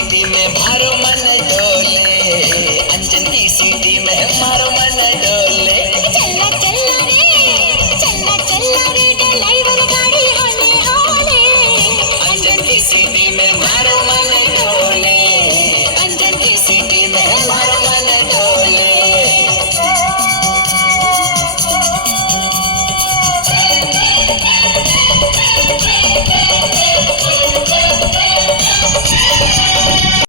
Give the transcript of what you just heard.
सीधी में मारो मन डोले, अंजन की सीधी में मारो मन डोले।